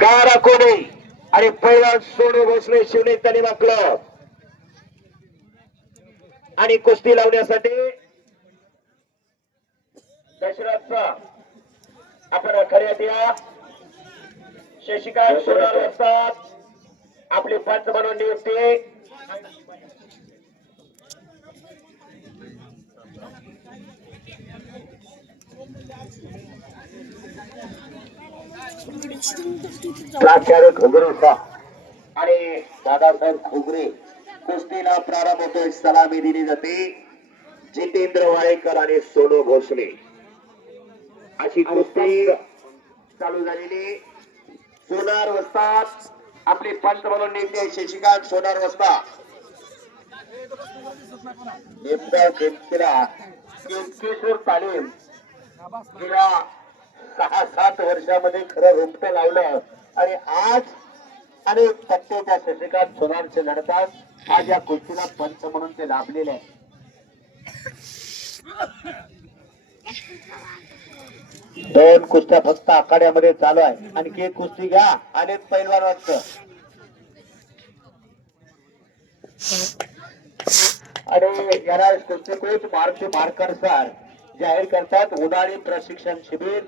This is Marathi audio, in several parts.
गारा कोणी आणि पहिला सोनू भोसले शिवने तालिमा क्लब आणि कुस्ती लावण्यासाठी दशरथचा आपण खऱ्यात या शशिकांत सोनार असतात आपले पंच म्हणून नियुक्ती प्राचार्य घोगरे आणि दादासाहेब घोगरे कुस्तीला प्रारंभ होतोय. सलामी दिली जाते जितेंद्र वाळेकर आणि सोनू भोसले अशी कुस्ती चालू झालेली. सोनार वस्ताद आपले पंच म्हणून नेते शशिकांत सोनार वस्ताद किशोर तालीम गेल्या 6-7 वर्षामध्ये खरं रोपट लावलं आणि आज अनेक पट्टे त्या शशिकांत सोनारचे लढतात. आज या कुस्तीला पंच म्हणून ते लाभलेले आहे. दोन कुस्त्या फक्त आखाड्यामध्ये चालू आहे. आणखी एक कुस्ती घ्या. अनेक पैलवान वाटत आणि याला कुस्ती कोच मार्च मार्कर सर जाहीर करतात उन्हाळी प्रशिक्षण शिबिर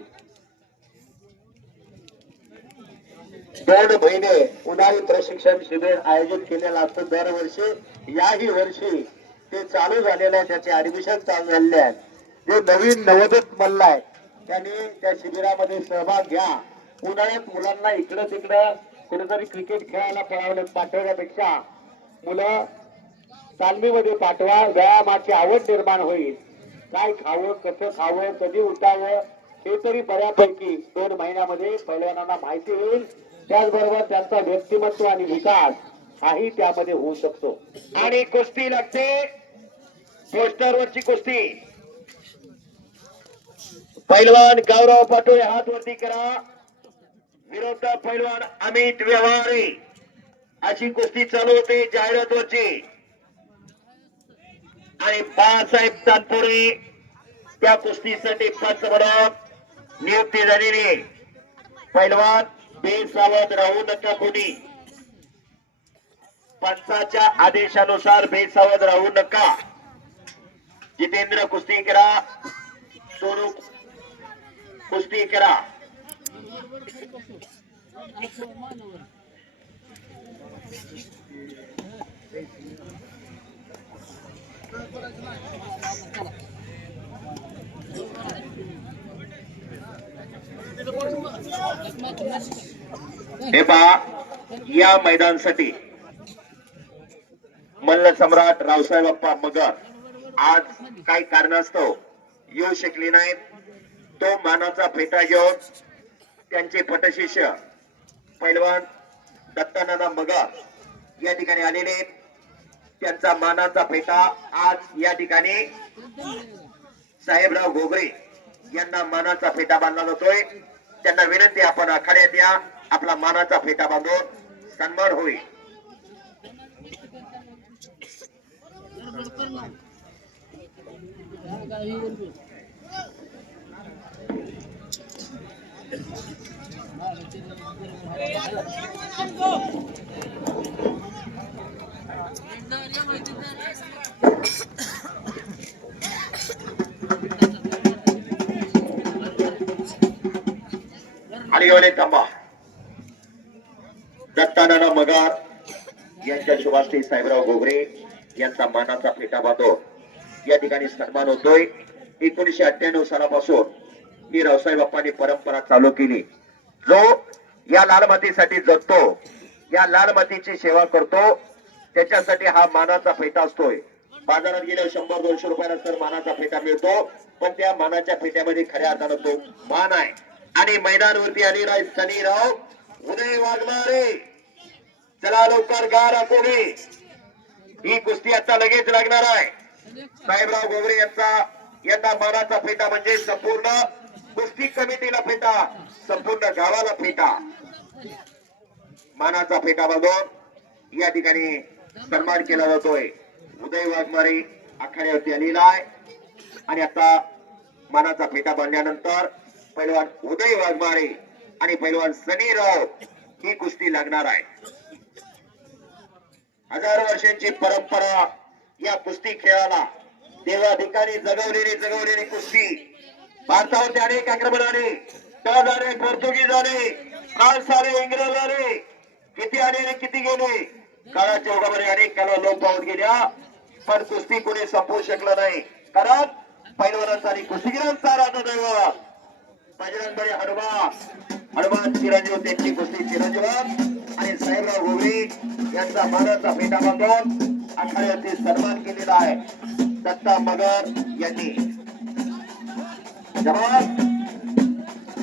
2 महिने उन्हाळी प्रशिक्षण शिबिर आयोजित केलेलं असतं दरवर्षी. याही वर्षी ते चालू झालेलं आहे. त्याचे ऍडमिशन चालू झालेले आहेत. जे नवीन नवोदित मल्ल आहे त्यांनी त्या शिबिरामध्ये सहभाग घ्या. उन्हाळ्यात मुलांना इकडं तिकडं कुठेतरी क्रिकेट खेळायला पाठवण्यापेक्षा मुलं तालमीमध्ये पाठवा. व्यायामाची आवड निर्माण होईल. काय खावं कसं खावं कधी उठावं हे तरी बऱ्यापैकी 2 महिन्यामध्ये पहिलवानांना माहिती होईल. त्याचबरोबर त्यांचा व्यक्तिमत्व आणि विकास हाही त्यामध्ये होऊ शकतो. आणि कुस्ती लागते पोस्टरवरची कुस्ती. पैलवान गौरव पाटोळे हात वरती करा. विरुद्ध पैलवान अमित व्यवहारे अशी कुस्ती चालू होते जाहिरातवरची. आणि बाळासाहेब तानपुरे त्या कुस्तीसाठी पंच म्हणून नियुक्ती झालेली. पैलवान बेसावध राहू नका कोणी. पंचाच्या आदेशानुसार बेसावध राहू नका. जितेंद्र कुस्ती करा. सोनू कुस्ती करा. हे पहा या मैदानासाठी मल्ल सम्राट रावसाहेब अप्पा मगर आज काही कारणास्तव येऊ शकले नाहीत. तो मानाचा फेटा घेऊन त्यांचे पटशिष्य पैलवान दत्तानाना मगर या ठिकाणी आलेले. त्यांचा मानाचा फेटा आज या ठिकाणी साहेबराव घोगरे यांना मानाचा फेटा बांधला जातोय. त्यांना विनंती आपण आखाड्यात या. आपला मानाचा फेटा बांधून सन्मान होईल. आणि तांबा दत्तानाना मगार यांच्या शुभाश्री साहेबराव घोगरे यांचा मानाचा फेटा बांधून या ठिकाणी सन्मान होतोय. 1998 सालापासून ही रावसाहेब बाप्पांनी परंपरा चालू केली. जो या लाल मातीसाठी जगतो, या लाल मातीची सेवा करतो, त्याच्यासाठी हा मानाचा फेटा असतोय. बाजारात गेल्यावर 100-200 रुपयाला तर मानाचा फेटा मिळतो. पण त्या मानाच्या फेट्यामध्ये खऱ्या अर्थानं तो मान आहे. आणि मैदानावरती आलेला आहे सनीराव उदय वाघमारे. चला लवकर गारा कोणी. ही कुस्ती आता लगेच लागणार आहे. साहेबराव घोगरे यांना मानाचा फेटा म्हणजे संपूर्ण कुस्ती कमिटीला फेटा, संपूर्ण गावाला फेटा. मानाचा फेटा बांधून या ठिकाणी सन्मान केला जातोय. उदय वाघमारे आखाड्यावरती आलेला आहे. आणि आता मानाचा फेटा बांधल्यानंतर पैलवान उदय वाघमारे आणि पैलवान सनी राव ही कुस्ती लागणार आहे. हजारो वर्षांची परंपरा या कुस्ती खेळाला देवा ठिकाणी जगवलेली कुस्ती. भारतावरती अनेक आक्रमण आले, डच आले, पोर्तुगीज आले, फ्रान्स आले, इंग्रज आले, किती आले आणि किती गेले. काळाच्या ओघामध्ये अनेक काळ लोक पावत गेल्या, पण कुस्ती कोणी संपवू शकलं नाही. कारण पैलवानांचा आणि कुस्तीगिरांचा राजा बजरंगबली हनुमान चिरंजीव त्यांची कुस्ती चिरंजीवन आणि साहेबराव घोगरे यांचा मानाचा फेटा बांधून आखाड्यावरती सन्मान केलेला आहे. दत्ता मगर यांनी जबास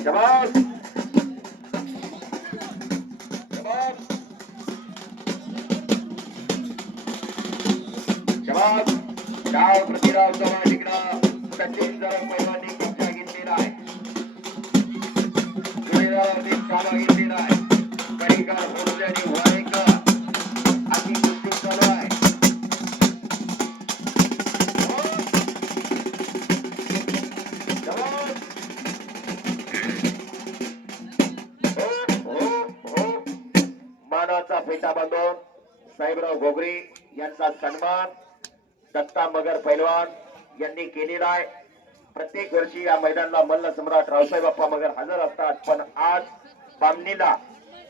जबास जबास जबास डाव प्रतिराव जवळ तिकडा सचिन जवळ पैलवानी कब्जा घेतलेला आहे. कामा घेतलेला आहे. करिकार होते आणि वारेकर अशी कुस्ती चालू आहे. मानाचा फेटा बांधून साहेबराव घोगरे यांचा सन्मान दत्ता मगर पैलवान यांनी केलेला आहे. प्रत्येक वर्षी या मैदानाला मल्ल सम्राट रावसाहेब बाप्पा मगर हजर असतात, पण आज बामणीला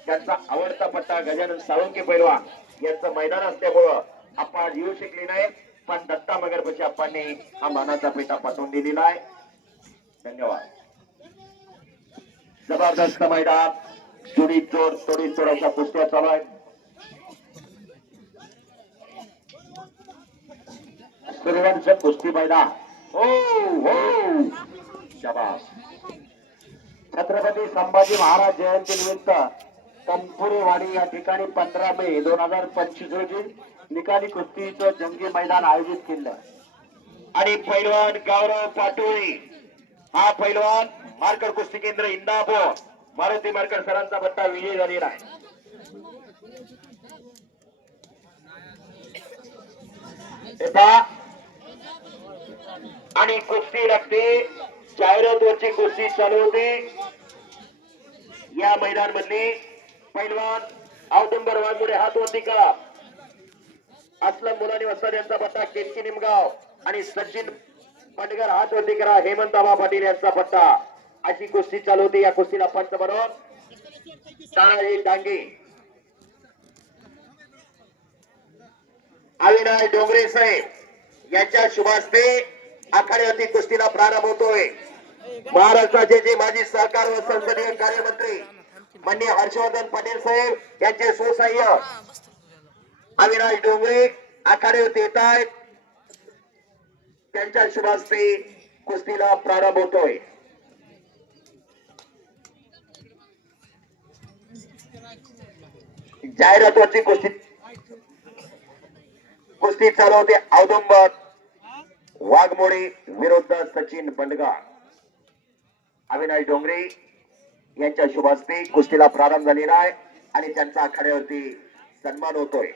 त्यांचा आवडता पट्टा गजानन साळुंके पैलवान यांचं मैदान असल्यामुळं आपण येऊ शकले नाही, पण दत्ता मगर पशी आप्पांनी हा मानाचा पेटा पाठवून दिलेला आहे. धन्यवाद. जबरदस्त मैदान, चोरी चोर अशा कुस्त्या चालू आहेत. सूर्यवंश कुस्ती मैदान. हो हो शाबास. छत्रपती संभाजी महाराज जयंती निमित्त तनपुरेवाडी या ठिकाणी 15 मे 2025 रोजी निकाली कुस्तीचं जंगी मैदान आयोजित केलं आणि पैलवान गौरव पाटोळे हा पैलवान मार्कर कुस्ती केंद्र इंदापूर मारुती मार्कर सरांचा पट्टा विजय झालेला आहे. आणि कुस्ती लागते, जाहिरातवरची कुस्ती चालू होते. या मैदान मधले पैलवान औदुंबर वाघमोडे हात वरती करा. असलम मुलानी वस्ताद यांचा पट्टा केतकी निमगाव आणि सचिन पाटकर हात वरती करा. हेमंत आबा पाटील यांचा पट्टा. अशी कुस्ती चालू होती. या कुस्तीला पंच बनवून तानाजी डांगे, अविनाश डोंगरे साहेब यांच्या शुभास्ते आखाड्यावरती कुस्तीला प्रारंभ होतोय. महाराष्ट्राचे जे माजी सहकार व संसदीय कार्यमंत्री माननीय हर्षवर्धन पाटील साहेब यांचे सुसहाय्य अविनाश डोंगरे आखाड्यावरती येत आहेत. त्यांच्या शुभास्ते कुस्तीला प्रारंभ होतोय. जाहिरातवरची कुस्ती चालू होते. औदुंबर वाघमोडे विरुद्ध सचिन बंडगार. अविनाश डोंगरे यांच्या शुभास्ते कुस्तीला प्रारंभ झालेला आहे आणि त्यांचा आखाड्यावरती सन्मान होतोय.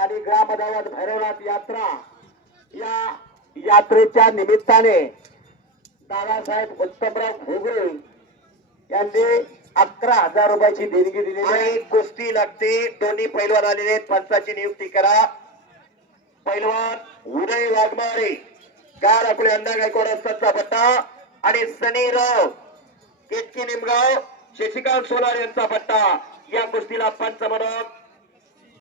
आणि ग्रामदावत भैरवनाथ यात्रा या यात्रेच्या निमित्ताने दादासाहेब उत्तमराव घोगरे यांनी 11,000 रुपयाची देणगी दिली आहे. कुस्ती लागते. दोन्ही पैलवान आलेले पंचाची नियुक्ती करा. पैलवान उदय वाघमारे काल आपले अण्णा गायकवाड असतातचा पट्टा आणि सनी राव केतकी निमगाव शशिकांत सोलार यांचा पट्टा. या कुस्तीला पंच म्हणून